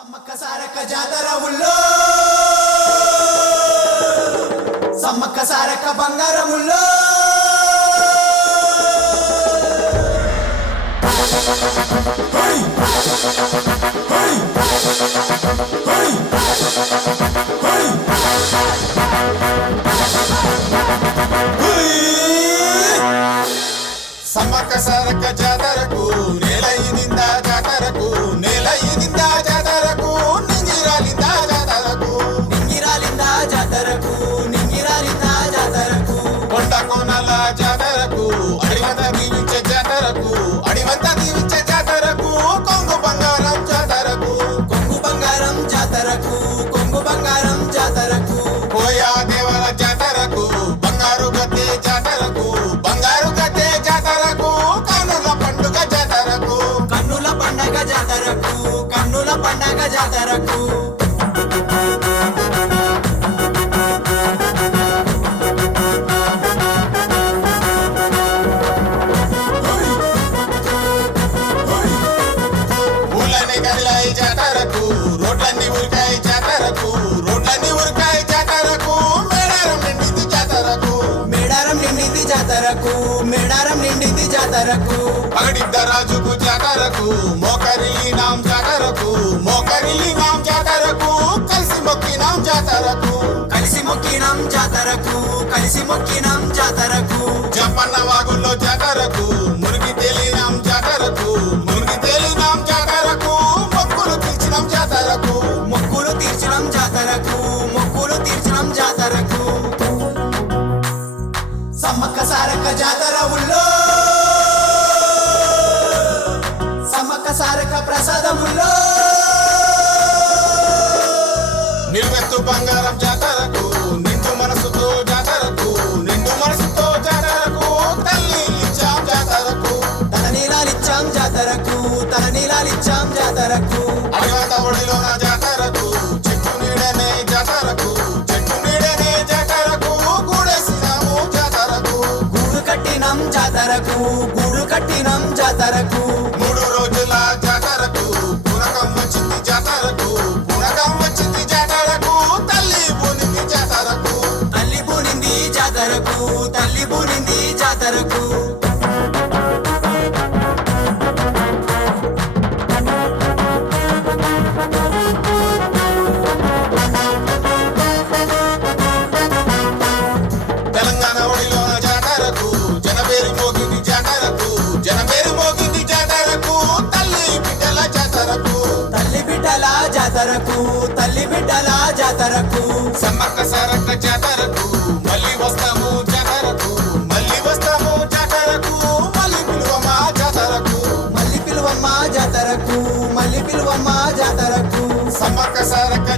సమ్మక్క సారక్క జాతర ఊళ్ళో సమ్మక్క సారక్క బంగారముల్లో సమ్మక్క సారక్క జాతరకు నేలయ్యిందా జాతరకు నేలయ్యిందా జాతరకు నింగిరాలిందా జాతరకు నింగిరాలిందా జాతరకు నింగిరాలిందా జాతరకు కొండ కోనల జాతరకు అడివంత దీవించే జాతరకు అడివంత దీవించే జాతరకు కొంగు బంగారం జాతరకు కొంగు బంగారం జాతరకు కొంగు బంగారం జాతరకు కోయా దేవర జాతరకు బంగారు గద్దె జాతరకు బంగారు గద్దె జాతరకు కన్నుల పండుగ జాతరకు కన్నుల పండగ జాతరకు కన్నుల పండగ జాతరకు ఊళ్ళని కదిలాయి జాతరకు రోడ్లన్నీ ఉరికాయి జాతరకు రోడ్లన్నీ ఉరికాయి జాతరకు మేడారం నిండింది జాతరకు మేడారం నిండింది జాతరకు మేడారం నిండింది జాతరకు పగడిద్ద రాజుకు జాతరకు మోకరిల్లినాం జాతరకు మోకరిల్లినాం జాతరకు కలిసి మొక్కినాం జాతరకు కలిసి మొక్కినాం జాతరకు కలిసి మొక్కినాం జాతరకు జంపన్న వాగుల్లో జాతరకు మునిగి తేలినాం జాతరకు మునిగి తేలినాం జాతరకు మొక్కులు తీర్చినాం జాతరకు మొక్కులు తీర్చినాం జాతరకు మొక్కులు తీర్చినాం జాతరకు సమ్మక్క సారక్క జాతర ఊళ్ళో సమ్మక్క సారక్క ప్రసాదముల్లో నిలువెత్తు బంగారం జాతరకు నిండు మనసుతో జాతరకు నిండు మనసుతో జాతరకు తల్లి ఇచ్చాం జాతరకు తలనీలాలిచ్చాం జాతరకు తలనీలాలిచ్చాం జాతరకు అడివంత ఒడిలోన జాతరకు చెట్టు నీడనే జాతరకు చెట్టు నీడనే జాతరకు గూడేసినాము జాతరకు గూడు కట్టినాం జాతరకు గూడు కట్టినాం జాతరకు 3 రోజుల జాతరకు పునకం వచ్చింది జాతరకు పునకం వచ్చింది జాతరకు తల్లి పూనింది జాతరకు తల్లి పూనింది జాతరకు తల్లి పూనింది జాతరకు తెలంగాణ ఒడిలోన జాతరకు జనబేరి మోగింది జాతరకు జనబేరి మోగింది జాతరకు తల్లి బిడ్డల జాతరకు తల్లి బిడ్డల జాతరకు తల్లి బిడ్డల జాతరకు సమ్మక్క సారక్క జాతరకు మళ్ళీ వస్తాము జాతరకు మళ్ళీ వస్తాము జాతరకు మళ్ళీ పిలువమా జాతరకు మళ్ళీ పిలువమ్మ జాతరకు మళ్ళీ పిలువమ్మ జాతరకు సమ్మక్క సారక్క